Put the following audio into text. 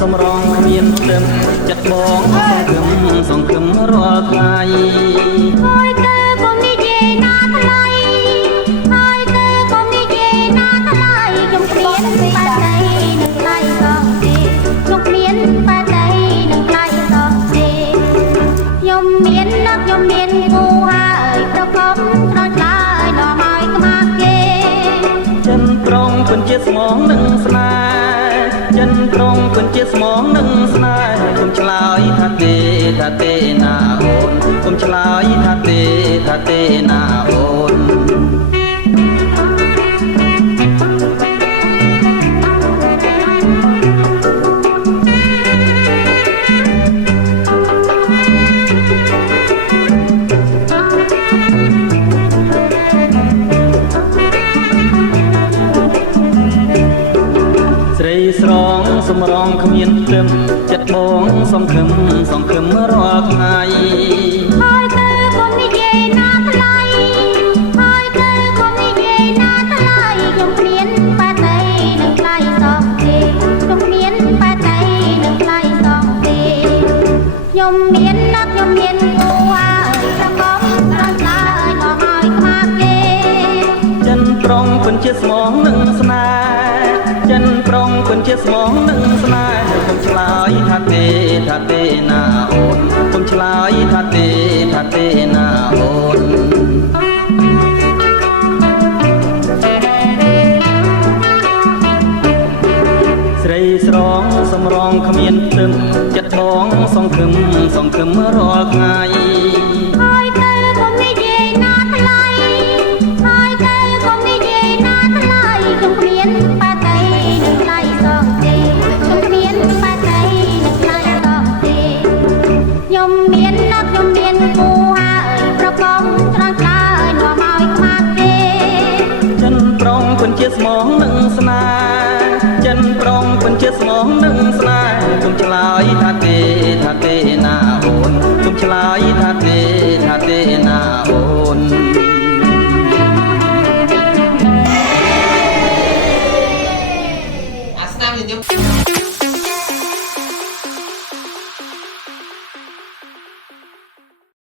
សំរងគ្មានព្រមចិត្តបងសង្ឃឹមរាល់ថ្ងៃហើយទៅកុំនិយាយណាថ្លៃហើយទៅកុំនិយាយណាថ្លៃខ្ញុំគ្មានបាតីនឹងថ្លៃសងទេខ្ញុំគ្មានបាតីនឹងថ្លៃសងទេខ្ញុំមាននឹកខ្ញុំមានគូហើយប្រកបស្រស់ឆ្លើយដល់ហើយខ្មាស់គេចិនត្រង់ពិនជាស្មងនឹងស្នេហ៍ចិនត្រង់ពិនជាស្មងនឹងស្នេហ៍គុំឆ្លើយថាទេណាអូនគុំឆ្លើយថាទេណាអូនស្រីស្រងសំរងគ្មានព្រឹមចិត្តបងសង្ឃឹមរាល់ថ្ងៃហើយទៅកុំនិយាយណាថ្លៃហើយទៅកុំនិយាយណាថ្លៃខ្ញុំគ្មានបាតីនឹងថ្លៃសងទេខ្ញុំគ្មានបាតីនឹងថ្លៃសងទេខ្ញុំមាននឹកខ្ញុំមានគូហើយប្រកបស្រស់ឆ្លើយដល់ហើយខ្មាស់គេចិនត្រង់ពិនជាស្មងនឹងស្នេហ៍ចិនត្រង់ពិនជាស្មងនឹងស្នេហ៍គុំឆ្លើយថាទេណាអូនគុំឆ្លើយថាទេណាអូនស្រីស្រងសំរងគ្មានព្រឹមចិត្តបងសង្ឃឹមរាល់ថ្ងៃហើយទៅកុំនិយាយណាថ្លៃហើយទៅកុំនិយាយណាថ្លៃខ្ញុំគ្មានបាតីនឹងថ្លៃសងទេខ្ញុំគ្មានបាតីនឹងថ្លៃសងទេខ្ញុំមាននឹកខ្ញុំមានគូហើយប្រកបស្រស់ឆ្លើយនាំឲ្យខ្មាស់គេចិនប្រងពិនជាស្មងនឹងស្នេហ៍ចិនប្រងពិនជាស្មងនឹងស្នេហ៍គុំឆ្លើយថាទេណាអូនគុំឆ្លើយថាទេណាអូន